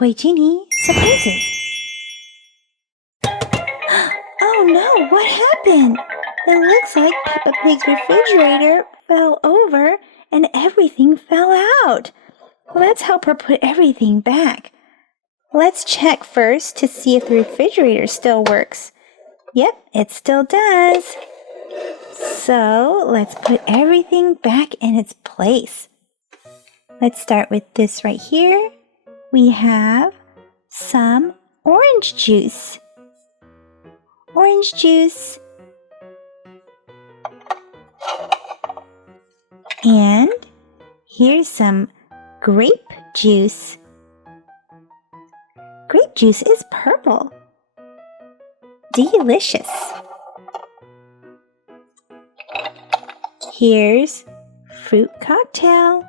Toy Genie surprises. Oh no, what happened? It looks like Peppa Pig's refrigerator fell over and everything fell out. Let's help her put everything back. Let's check first to see if the refrigerator still works. Yep, it still does. So let's put everything back in its place. Let's start with this right here. We have some orange juice. Orange juice. And here's some grape juice. Grape juice is purple. Delicious. Here's fruit cocktail.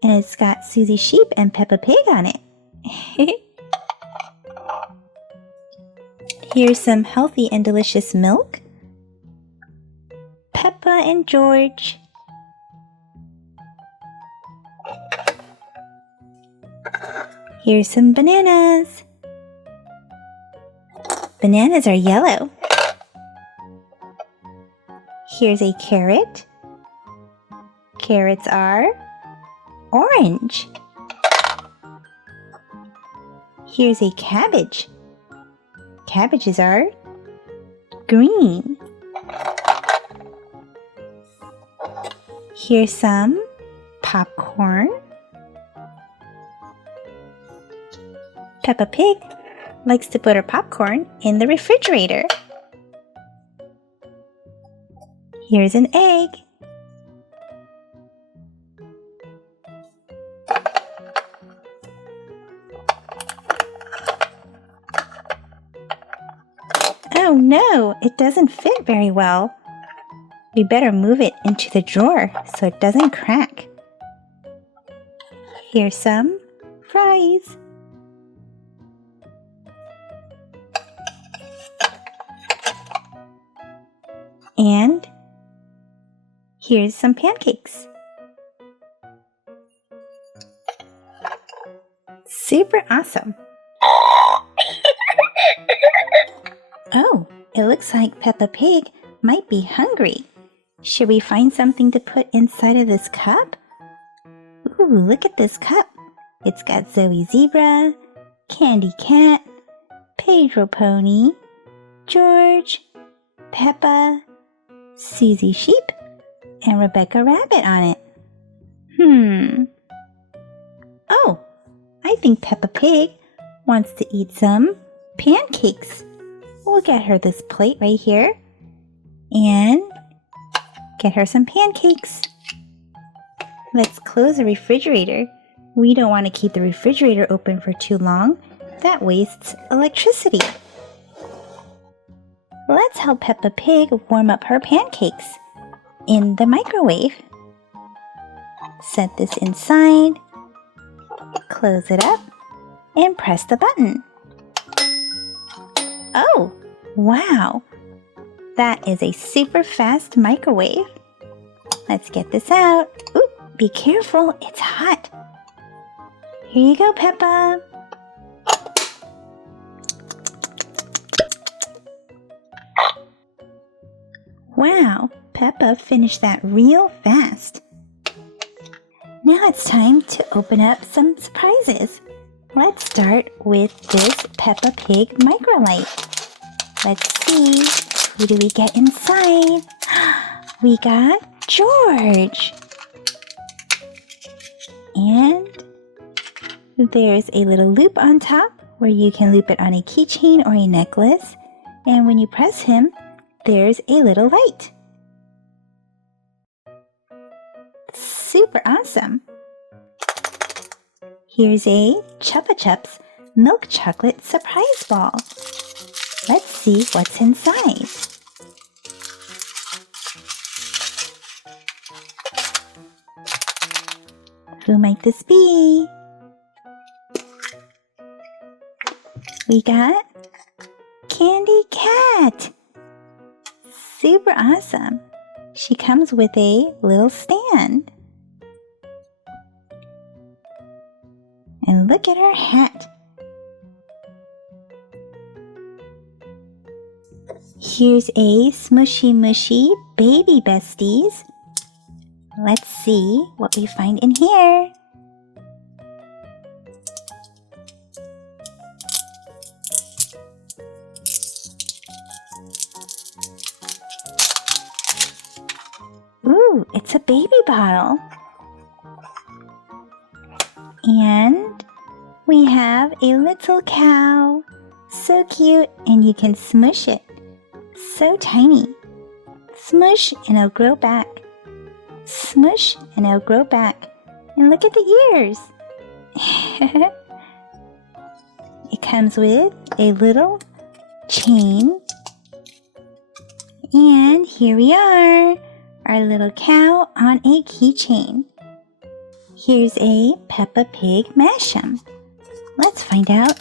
And it's got Susie Sheep and Peppa Pig on it. Here's some healthy and delicious milk. Peppa and George. Here's some bananas. Bananas are yellow. Here's a carrot. Carrots are orange. Here's a cabbage. Cabbages are green. Here's some popcorn. Peppa Pig likes to put her popcorn in the refrigerator. Here's an egg. Oh no, it doesn't fit very well. We better move it into the drawer so it doesn't crack. Here's some fries. And here's some pancakes. Super awesome. Oh, it looks like Peppa Pig might be hungry. Should we find something to put inside of this cup? Ooh, look at this cup. It's got Zoe Zebra, Candy Cat, Pedro Pony, George, Peppa, Susie Sheep, and Rebecca Rabbit on it. Oh, I think Peppa Pig wants to eat some pancakes. We'll get her this plate right here and get her some pancakes. Let's close the refrigerator. We don't want to keep the refrigerator open for too long. That wastes electricity. Let's help Peppa Pig warm up her pancakes in the microwave. Set this inside, close it up, and press the button. Oh, wow! That is a super fast microwave. Let's get this out. Ooh, be careful, it's hot. Here you go, Peppa. Wow, Peppa finished that real fast. Now it's time to open up some surprises. Let's start with this Peppa Pig microlight. Let's see, who do we get inside? We got George. And there's a little loop on top where you can loop it on a keychain or a necklace. And when you press him, there's a little light. Super awesome. Here's a Chupa Chups milk chocolate surprise ball. Let's see what's inside. Who might this be? We got Candy Cat. Super awesome. She comes with a little stand. And look at her hat. Here's a smushy mushy baby besties. Let's see what we find in here. Ooh, it's a baby bottle. And we have a little cow. So cute, and you can smush it. So tiny. Smush and it'll grow back. Smush and it'll grow back. And look at the ears. It comes with a little chain. And here we are, our little cow on a keychain. Here's a Peppa Pig mashup. Let's find out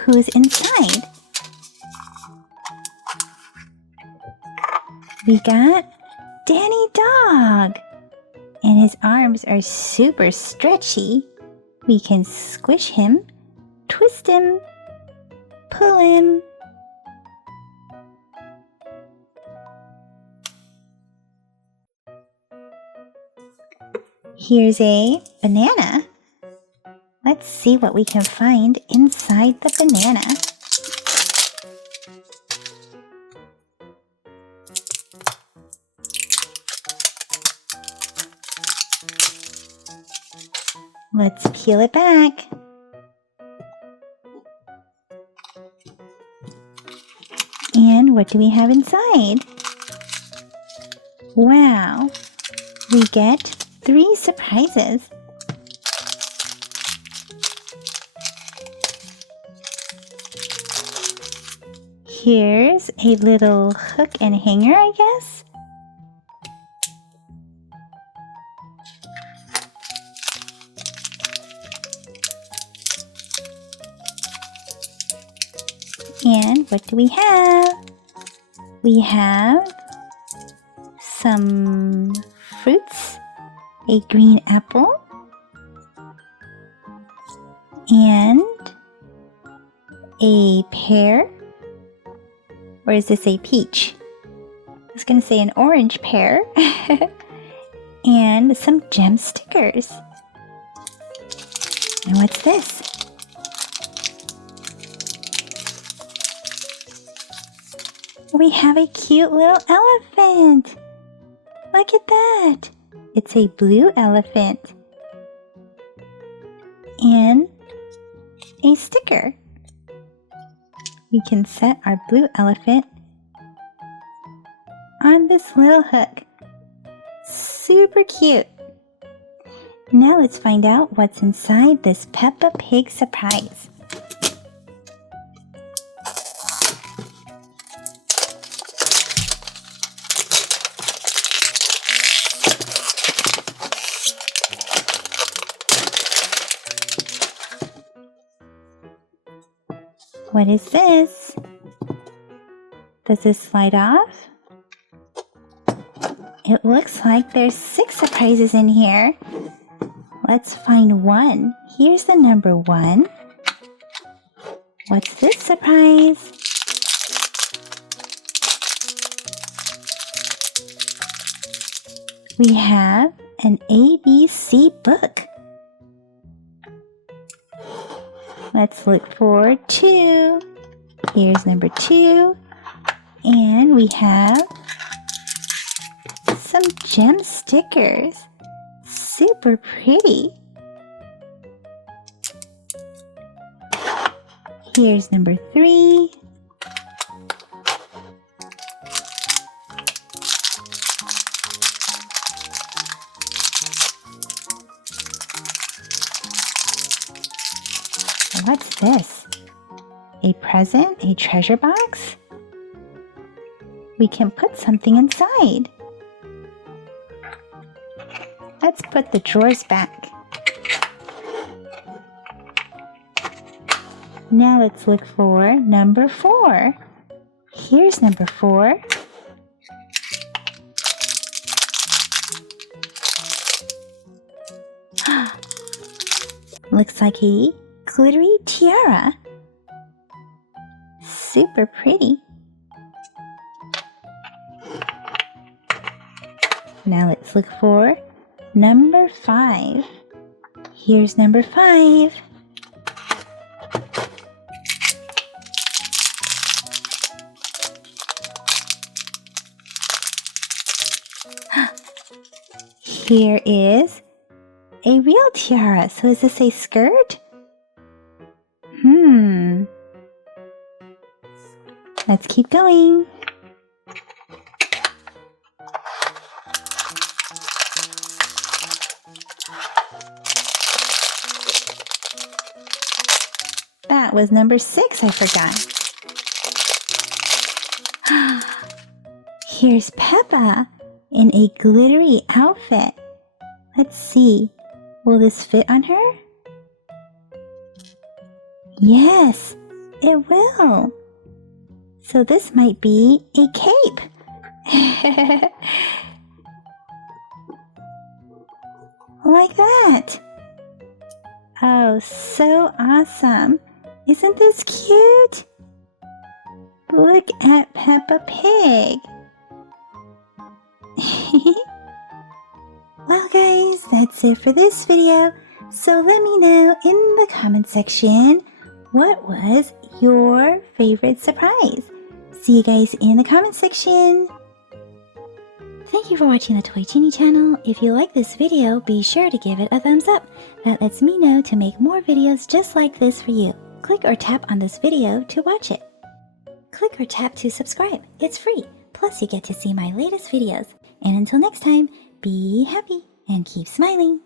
who's inside. We got Danny Dog, and his arms are super stretchy. We can squish him, twist him, pull him. Here's a banana. Let's see what we can find inside the banana. Let's peel it back. And what do we have inside? Wow, we get 3 surprises. Here's a little hook and hanger, I guess. And what do we have? We have some fruits, a green apple, and a pear. Or is this a peach? I was going to say an orange pear. And some gem stickers. And what's this? We have a cute little elephant. Look at that. It's a blue elephant. And a sticker. We can set our blue elephant on this little hook. Super cute. Now let's find out what's inside this Peppa Pig surprise. What is this? Does this slide off? It looks like there's 6 surprises in here. Let's find one. Here's the number 1. What's this surprise? We have an ABC book. Let's look for 2. Here's number 2. And we have some gem stickers. Super pretty. Here's number 3. What's this? A present? A treasure box? We can put something inside. Let's put the drawers back. Now let's look for number 4. Here's number 4. Looks like a glittery tiara. Super pretty. Now let's look for number 5. Here's number 5. Here is a real tiara. So is this a skirt? Let's keep going. That was number 6, I forgot. Here's Peppa in a glittery outfit. Let's see. Will this fit on her? Yes, it will. So this might be a cape. Like that. Oh, so awesome. Isn't this cute? Look at Peppa Pig. Well guys, that's it for this video. So let me know in the comment section what was your favorite surprise. See you guys in the comment section. Thank you for watching the Toy Genie channel. If you like this video, be sure to give it a thumbs up. That lets me know to make more videos just like this for you. Click or tap on this video to watch it. Click or tap to subscribe. It's free. Plus you get to see my latest videos. And until next time, be happy and keep smiling.